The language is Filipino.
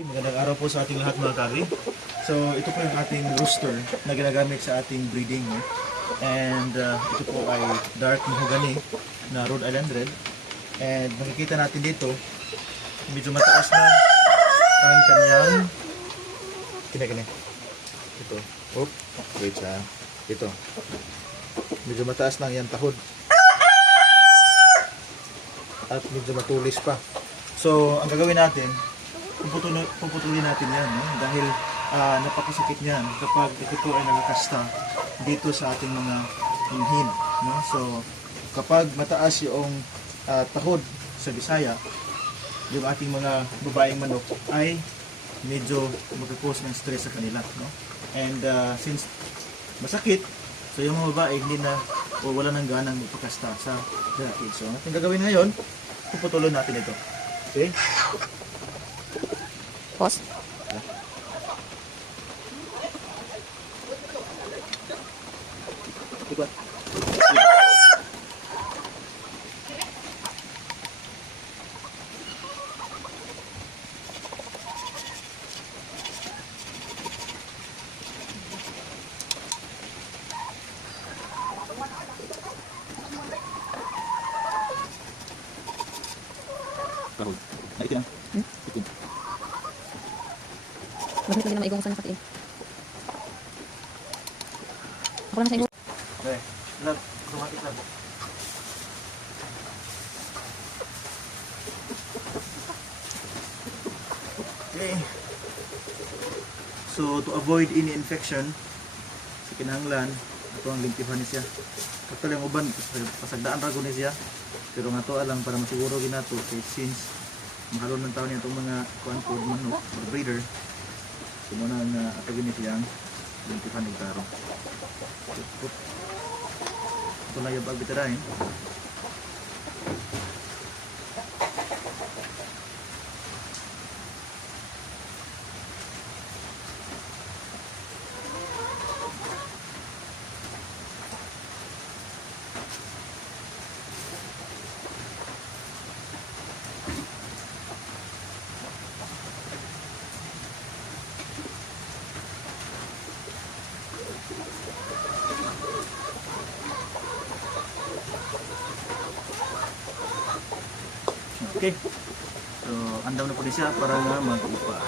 Magandang araw po sa ating lahat mga kagri. So ito po yung ating rooster na ginagamit sa ating breeding. And ito po ay dark mahogany na Rhode Island Red. And makikita natin dito, medyo mataas na ang kanyang kine. Ito. Oh, wait ha. Ito. Medyo mataas na ang iyang tahod. At medyo matulis pa. So ang gagawin natin, puputulin natin yan, no? Dahil napakasakit niyan kapag ito po ay nakakasta dito sa ating mga hinhin, no? So kapag mataas yung tahod sa Bisaya, yung ating mga babaeng manok ay medyo magkakos ng stress sa kanila, no? And since masakit, so yung mga babae hindi na o wala nang ganang magpakasta sa lalaki. So ang ating gagawin ngayon, puputulin natin ito. Okay? Pause. Diba? Kahul. Naitin lang. Itin. Bakit lagi na maigong sa nakatiin? Ako lang sa inyo. Okay. Lab. Automatic lab. Okay. So, to avoid any infection sa kinahanglan, ito ang lintihan niya. Actually, ang uban, pasagdaan rago niya siya. Pero nga to alang para masiguro ginato kay since mahalon ng taon niya itong mga kuan-food manok or breeder. So, muna na atagin niya siyang lintihan ng taro. Ito na yung pagbitirahin. Okay. So, andaw na po din siya para nga mag-upa.